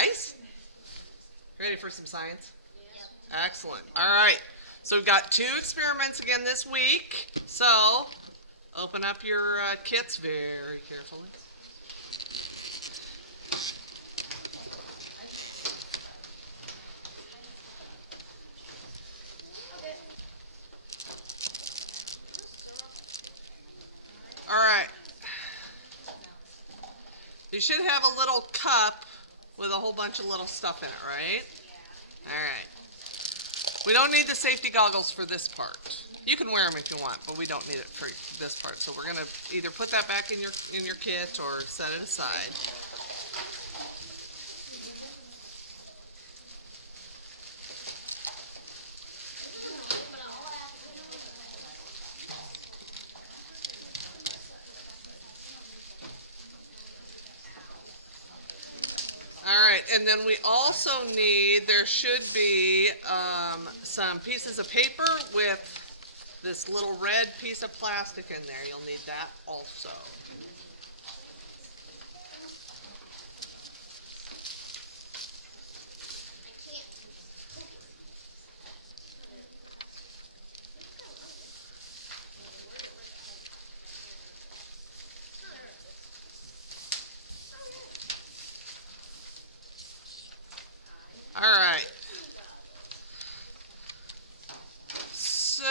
guys? Ready for some science? Yep. Excellent. All right. So we've got 2 experiments again this week. So open up your kits very carefully. All right. You should have a little cup with a whole bunch of little stuff in it, right? Yeah. All right. We don't need the safety goggles for this part. You can wear them if you want, but we don't need it for this part. So we're going to either put that back in your kit or set it aside. All right, and then we also need, there should be some pieces of paper with this little red piece of plastic in there. You'll need that also. All right. So,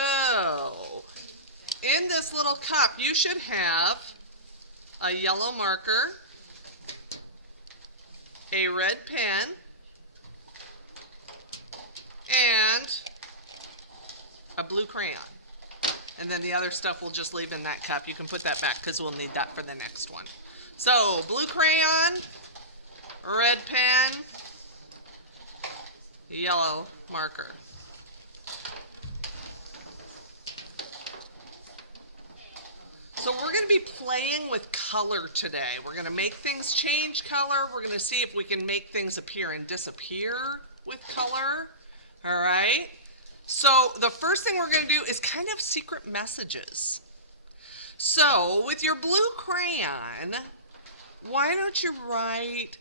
in this little cup, you should have a yellow marker, a red pen, and a blue crayon. And then the other stuff we'll just leave in that cup. You can put that back because we'll need that for the next one. So, blue crayon, red pen, yellow marker. So we're going to be playing with color today. We're going to make things change color. We're going to see if we can make things appear and disappear with color. All right? So the first thing we're going to do is kind of secret messages. So with your blue crayon, why don't you write,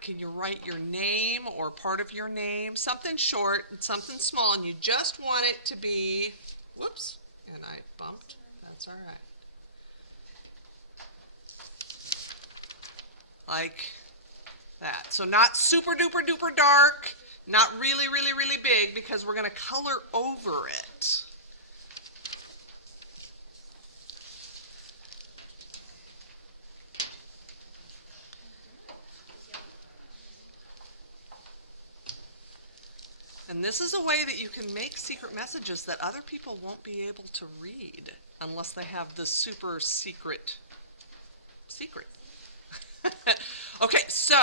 can you write your name or part of your name? Something short and something small, and you just want it to be, whoops, and I bumped. That's all right. Like that. So not super duper duper dark, not really, really, really big, because we're going to color over it. And this is a way that you can make secret messages that other people won't be able to read unless they have the super secret. Okay, so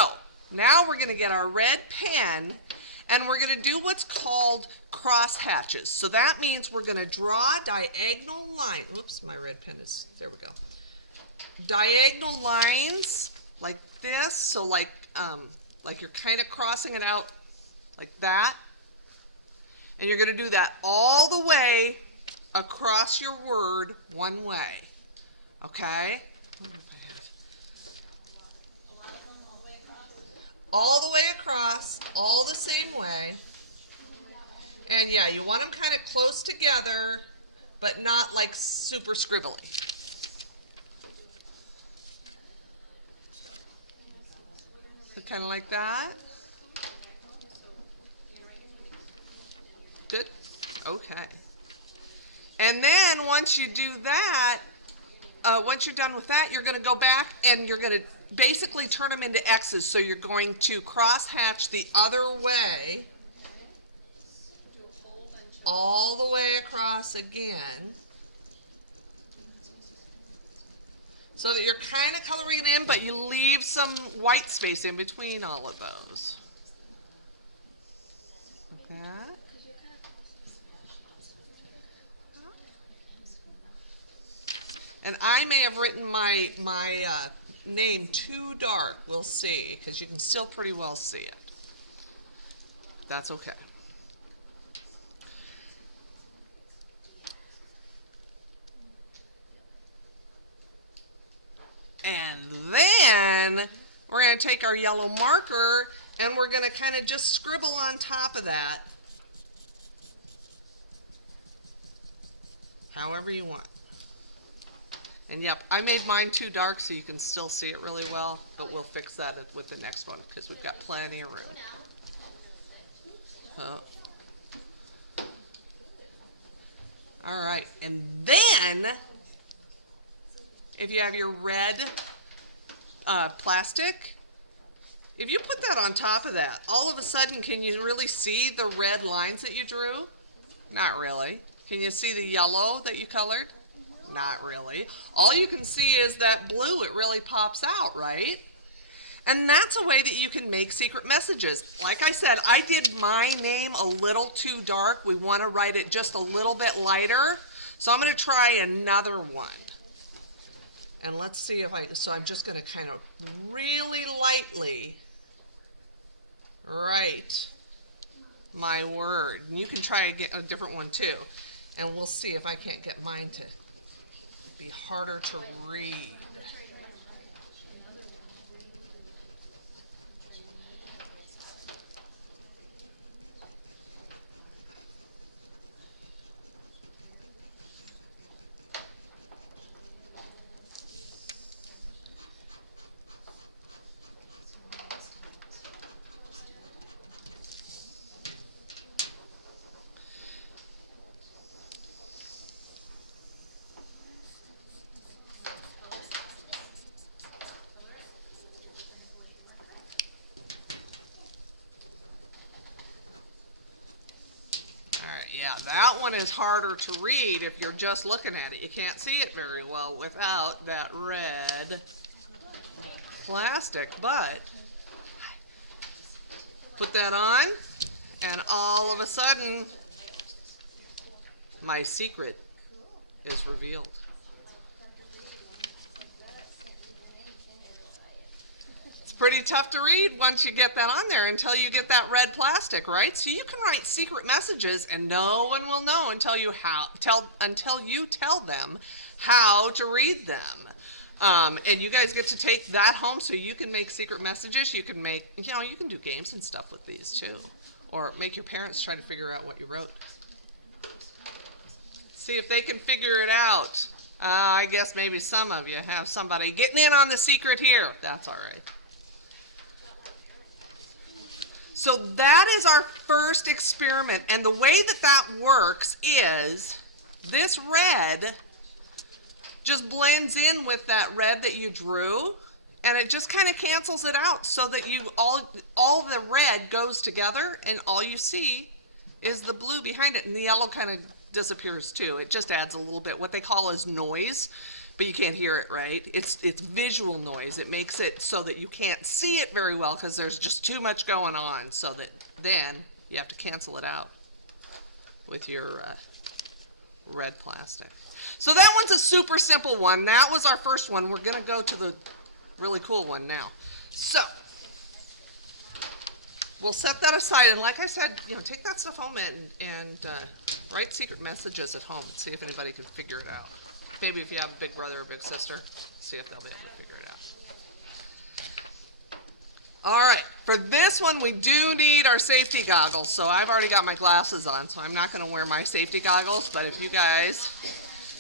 now we're going to get our red pen and we're going to do what's called cross hatches. So that means we're going to draw diagonal lines. Whoops, my red pen is, there we go. Diagonal lines like this, so like you're kind of crossing it out like that. And you're going to do that all the way across your word one way. Okay? All the way across, all the same way. And yeah, you want them kind of close together, but not like super scribbly. So kind of like that. Good? Okay. And then once you do that, once you're done with that, you're going to go back and you're going to basically turn them into X's. So you're going to cross hatch the other way, all the way across again, so that you're kind of coloring it in, but you leave some white space in between all of those. Like that. And I may have written my name too dark. We'll see, because you can still pretty well see it. That's okay. And then we're going to take our yellow marker And we're going to kind of just scribble on top of that however you want. And yep, I made mine too dark so you can still see it really well, but we'll fix that with the next one because we've got plenty of room. Oh. All right, and then if you have your red plastic, if you put that on top of that, all of a sudden, can you really see the red lines that you drew? Not really. Can you see the yellow that you colored? Not really. All you can see is that blue. It really pops out, right? And that's a way that you can make secret messages. Like I said, I did my name a little too dark. We want to write it just a little bit lighter. So I'm going to try another one. And let's see if so I'm just going to kind of really lightly write my word. And you can try a different one too. And we'll see if I can't get mine to be harder to read. Yeah, that one is harder to read if you're just looking at it. You can't see it very well without that red plastic, but put that on, and all of a sudden, my secret is revealed. Pretty tough to read once you get that on there until you get that red plastic, right? So you can write secret messages and no one will know until you tell them how to read them. And you guys get to take that home so you can make secret messages. You can make, you can do games and stuff with these too. Or make your parents try to figure out what you wrote. See if they can figure it out. I guess maybe some of you have somebody getting in on the secret here. That's all right. So that is our first experiment, and the way that works is this red just blends in with that red that you drew, and it just kind of cancels it out so that all the red goes together, and all you see is the blue behind it, and the yellow kind of disappears too. It just adds a little bit, what they call as noise. But you can't hear it, right? It's visual noise. It makes it so that you can't see it very well because there's just too much going on, so that then you have to cancel it out with your red plastic. So that one's a super simple one. That was our first one. We're going to go to the really cool one now. So we'll set that aside, and like I said, take that stuff home and write secret messages at home and see if anybody can figure it out. Maybe if you have a big brother or big sister, see if they'll be able to figure it out. All right, for this one, we do need our safety goggles. So I've already got my glasses on, so I'm not going to wear my safety goggles, but if you guys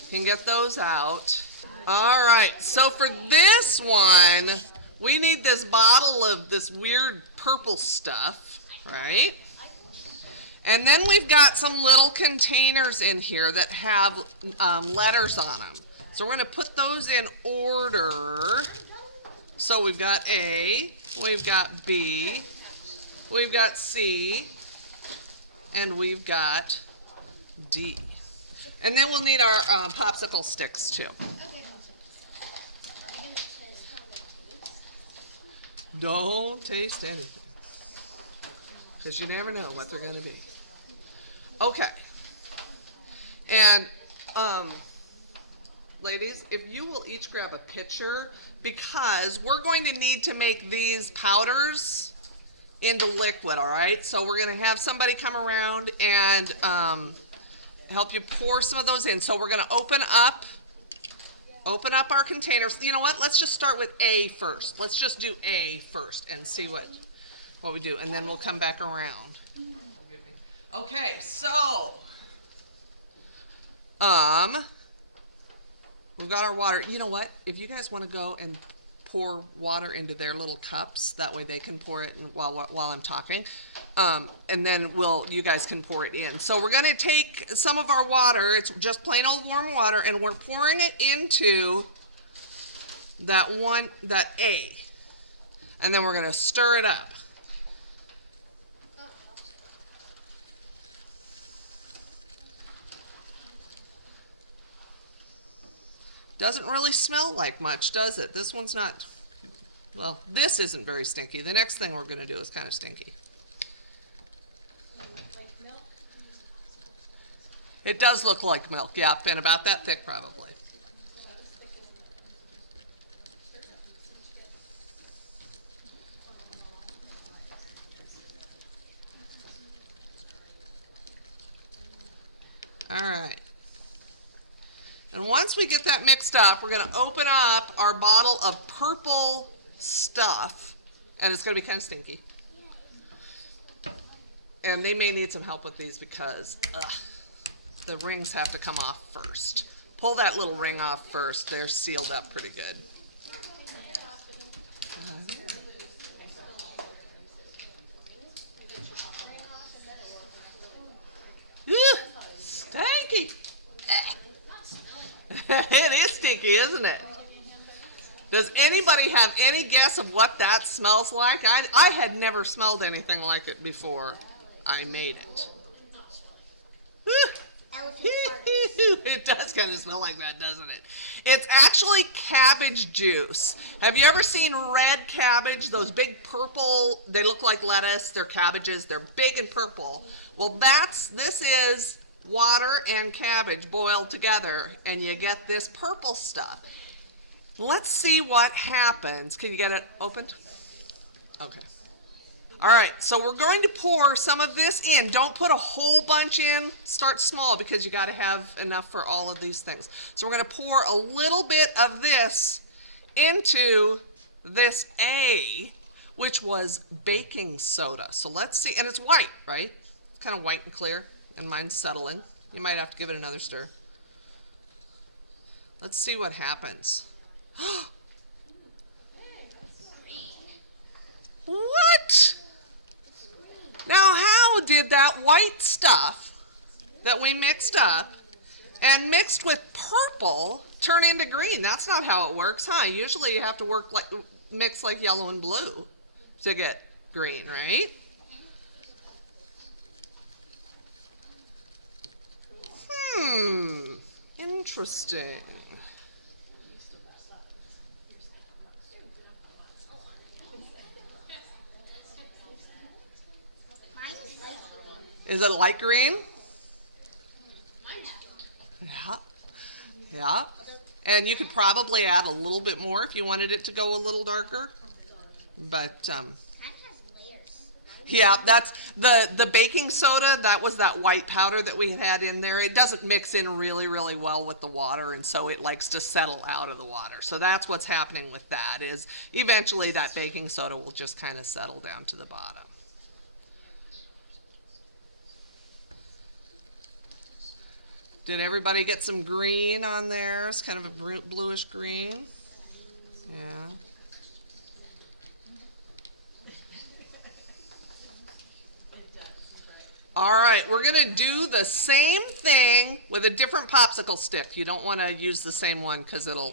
can get those out. All right, so for this one, we need this bottle of this weird purple stuff, right? And then we've got some little containers in here that have letters on them. So we're going to put those in order. So we've got A, we've got B, we've got C, and we've got D. And then we'll need our popsicle sticks too. Don't taste anything, because you never know what they're going to be. Okay, and ladies, if you will each grab a pitcher, because we're going to need to make these powders into liquid, all right? So we're going to have somebody come around and help you pour some of those in. So we're going to open up our containers. You know what? Let's just start with A first. Let's just do A first and see what we do, and then we'll come back around. Okay, so um, we've got our water. You know what? If you guys want to go and pour water into their little cups, that way they can pour it while I'm talking, and then you guys can pour it in. So we're going to take some of our water. It's just plain old warm water, and we're pouring it into that A, and then we're going to stir it up. Doesn't really smell like much, does it? This one's not, well, this isn't very stinky. The next thing we're going to do is kind of stinky. Like milk? It does look like milk, yeah, and about that thick probably. About as thick as milk. Stir it up and see what you get. All right. And once we get that mixed up, we're going to open up our bottle of purple stuff, and it's going to be kind of stinky. And they may need some help with these because the rings have to come off first. Pull that little ring off first. They're sealed up pretty good. Ooh, stinky. It is stinky, isn't it? Does anybody have any guess of what that smells like? I had never smelled anything like it before I made it. It does kind of smell like that, doesn't it? It's actually cabbage juice. Have you ever seen red cabbage? Those big purple, they look like lettuce. They're cabbages. They're big and purple. Well, this is water and cabbage boiled together, and you get this purple stuff. Let's see what happens. Can you get it opened? Okay. All right, so we're going to pour some of this in. Don't put a whole bunch in. Start small because you got to have enough for all of these things. So we're going to pour a little bit of this into this A, which was baking soda. So let's see, and it's white, right? It's kind of white and clear, and mine's settling. You might have to give it another stir. Let's see what happens. What? Now, how did that white stuff that we mixed up and mixed with purple turn into green? That's not how it works, huh? Usually you have to mix like yellow and blue to get green, right? Interesting. Is it light green? Yeah. Yeah. And you could probably add a little bit more if you wanted it to go a little darker. But yeah, that's the baking soda. That was that white powder that we had in there. It doesn't mix in really, really well with the water, and so it likes to settle out of the water. So that's what's happening with that. Is eventually that baking soda will just kind of settle down to the bottom. Did everybody get some green on theirs? Kind of a bluish green. Yeah. All right, we're going to do the same thing with a different popsicle stick. You don't want to use the same one because it'll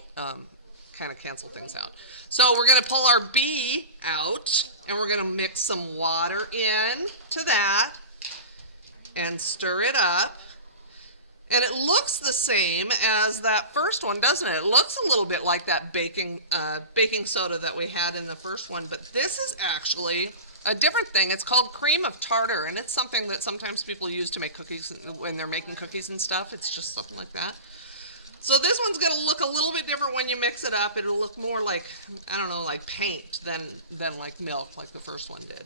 kind of cancel things out. So we're going to pull our B out, and we're going to mix some water in to that and stir it up. And it looks the same as that first one, doesn't it? It looks a little bit like that baking soda that we had in the first one, but this is actually a different thing. It's called cream of tartar, and it's something that sometimes people use to make cookies when they're making cookies and stuff. It's just something like that. So this one's going to look a little bit different when you mix it up. It'll look more like, I don't know, like paint than like milk, like the first one did.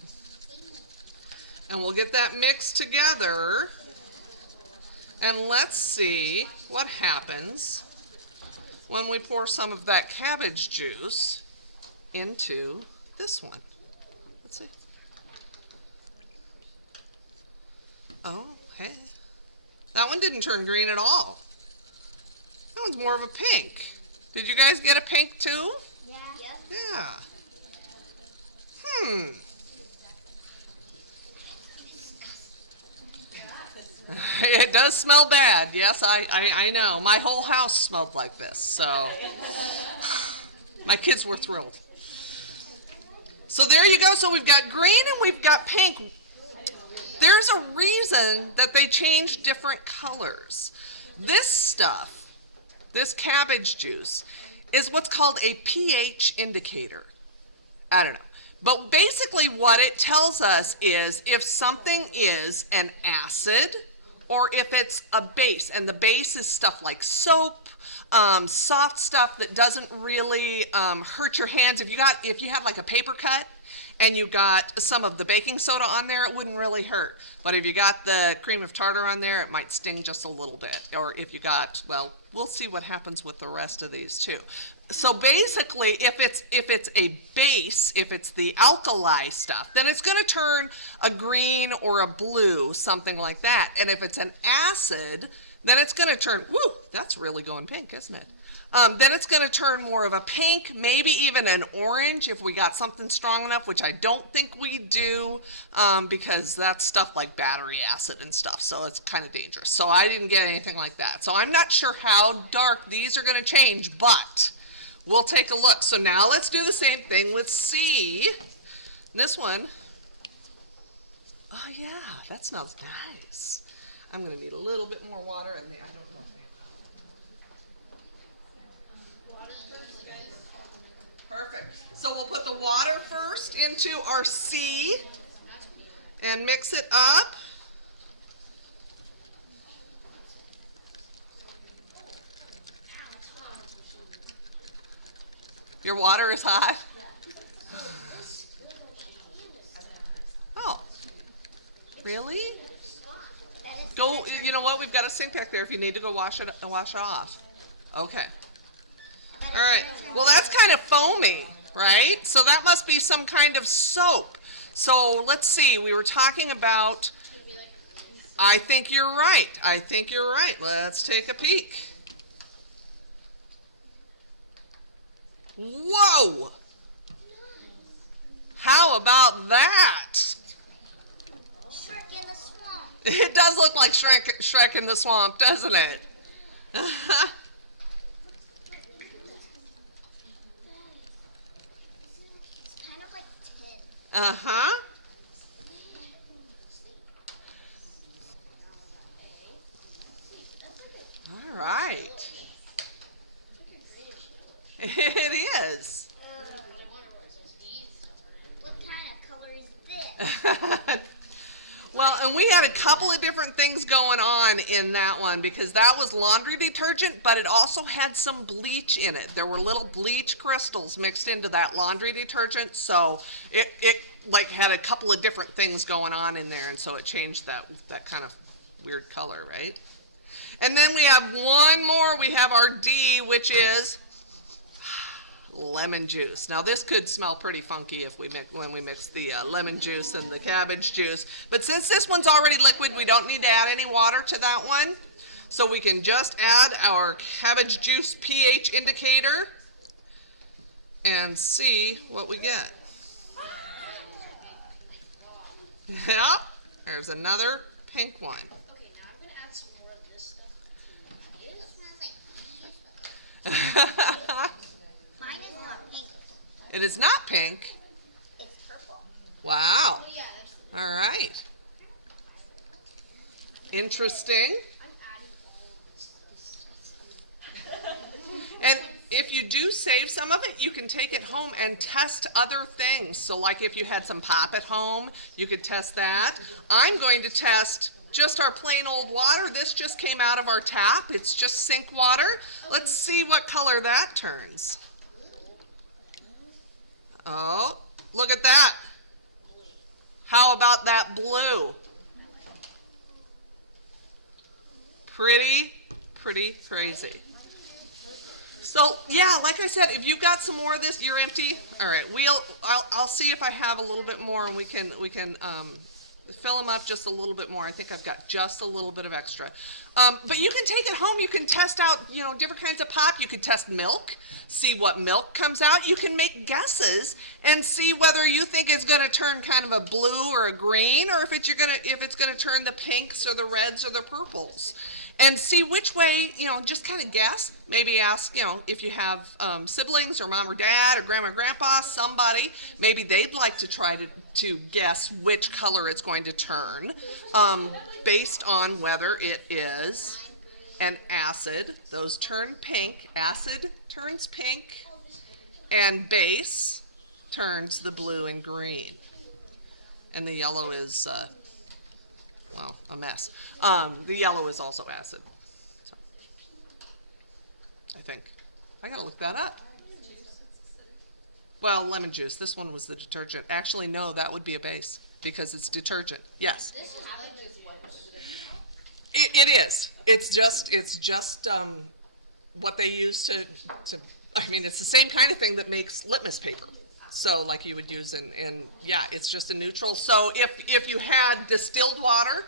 And we'll get that mixed together. And let's see what happens when we pour some of that cabbage juice into this one. Let's see. Oh, hey. That one didn't turn green at all. That one's more of a pink. Did you guys get a pink too? Yeah. Yep. Yeah. Hmm. It does smell bad. Yes, I know. My whole house smelled like this, so my kids were thrilled. So there you go. So we've got green and we've got pink. There's a reason that they change different colors. This stuff, this cabbage juice, is what's called a pH indicator. I don't know. But basically what it tells us is if something is an acid or if it's a base. And the base is stuff like soap, soft stuff that doesn't really hurt your hands. If you had like a paper cut and you got some of the baking soda on there, it wouldn't really hurt. But if you got the cream of tartar on there, it might sting just a little bit. Or if you got, well, we'll see what happens with the rest of these too. So basically, if it's a base, if it's the alkali stuff, then it's going to turn a green or a blue, something like that. And if it's an acid, then it's going to turn, whoo, that's really going pink, isn't it? Then it's going to turn more of a pink, maybe even an orange if we got something strong enough, which I don't think we do, because that's stuff like battery acid and stuff, so it's kind of dangerous. So I didn't get anything like that. So I'm not sure how dark these are going to change, but we'll take a look. So now let's do the same thing with C. This one, oh yeah, that smells nice. I'm going to need a little bit more water in there. Perfect. So we'll put the water first into our C and mix it up. Your water is hot? Oh, really? Go, you know what, we've got a sink back there if you need to go wash it off. Okay. All right, well that's kind of foamy, right? So that must be some kind of soap. So let's see, we were talking about, I think you're right. I think you're right. Let's take a peek. Whoa! How about that? Shrek in the swamp. It does look like Shrek in the swamp, doesn't it? It's kind of like tin. Uh-huh. All right. It is. What kind of color is this? Well, and we had a couple of different things going on in that one because that was laundry detergent, but it also had some bleach in it. There were little bleach crystals mixed into that laundry detergent, so it like had a couple of different things going on in there, and so it changed that kind of weird color, right? And then we have one more. We have our D, which is lemon juice. Now this could smell pretty funky if when we mix the lemon juice and the cabbage juice, but since this one's already liquid, we don't need to add any water to that one. So we can just add our cabbage juice pH indicator and see what we get. Yep, there's another pink one. Okay, now I'm going to add some more of this stuff. It smells like Mine is not pink. It is not pink. It's purple. Wow. Oh, yeah, that's the All right. Interesting. I'm adding all this stuff. And if you do save some of it, you can take it home and test other things. So like if you had some pop at home, you could test that. I'm going to test just our plain old water. This just came out of our tap. It's just sink water. Let's see what color that turns. Oh, look at that. How about that blue? Pretty crazy. So yeah, like I said, if you've got some more of this, you're empty. All right, I'll see if I have a little bit more, and we can fill them up just a little bit more. I think I've got just a little bit of extra. But you can take it home. You can test out, different kinds of pop. You can test milk, see what milk comes out. You can make guesses and see whether you think it's going to turn kind of a blue or a green, or if it's going to turn the pinks or the reds or the purples. And see which way, just kind of guess. Maybe ask, if you have siblings or mom or dad or grandma or grandpa, somebody, maybe they'd like to try to guess which color it's going to turn, based on whether it is an acid. Those turn pink. Acid turns pink, and base turns the blue and green. And the yellow is, a mess. The yellow is also acid. So, I think. I gotta look that up. Well, lemon juice. This one was the detergent. Actually, no, that would be a base because it's detergent. Yes. It is. It's just what they use to. I mean, it's the same kind of thing that makes litmus paper. So, like you would use in yeah, it's just a neutral. So, if you had distilled water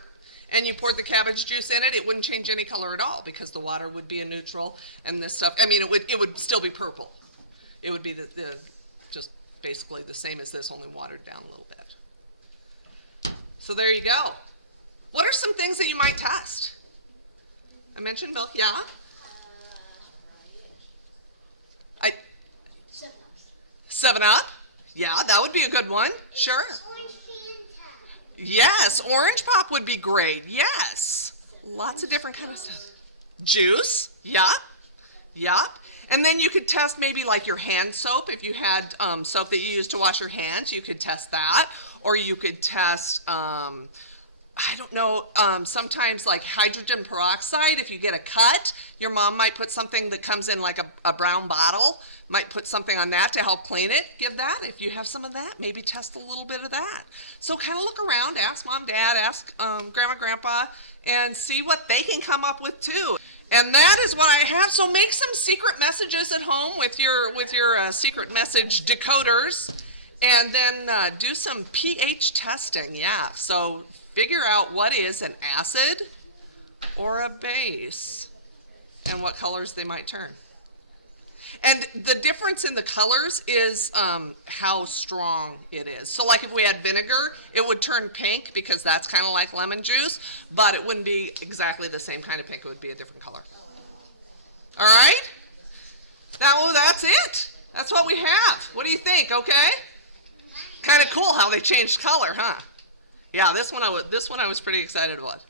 and you poured the cabbage juice in it, it wouldn't change any color at all because the water would be a neutral, and this stuff. I mean, it would still be purple. It would be the just basically the same as this, only watered down a little bit. So there you go. What are some things that you might test? I mentioned milk, yeah? I 7-Up? Yeah, that would be a good one. Sure. Yes, orange pop would be great. Yes. Lots of different kind of stuff. Juice? Yup. Yup. And then you could test maybe like your hand soap. If you had soap that you use to wash your hands, you could test that. Or you could test, I don't know, sometimes like hydrogen peroxide. If you get a cut, your mom might put something that comes in like a brown bottle, might put something on that to help clean it. Give that. If you have some of that, maybe test a little bit of that. So kind of look around, ask mom, dad, ask grandma, grandpa, and see what they can come up with too. And that is what I have. So make some secret messages at home with your secret message decoders, and then do some pH testing. Yeah. So figure out what is an acid or a base, and what colors they might turn. And the difference in the colors is how strong it is. So like if we had vinegar, it would turn pink because that's kind of like lemon juice, but it wouldn't be exactly the same kind of pink. It would be a different color. All right? That's it. That's what we have. What do you think? Okay? Kind of cool how they changed color, huh? Yeah, this one I was pretty excited about.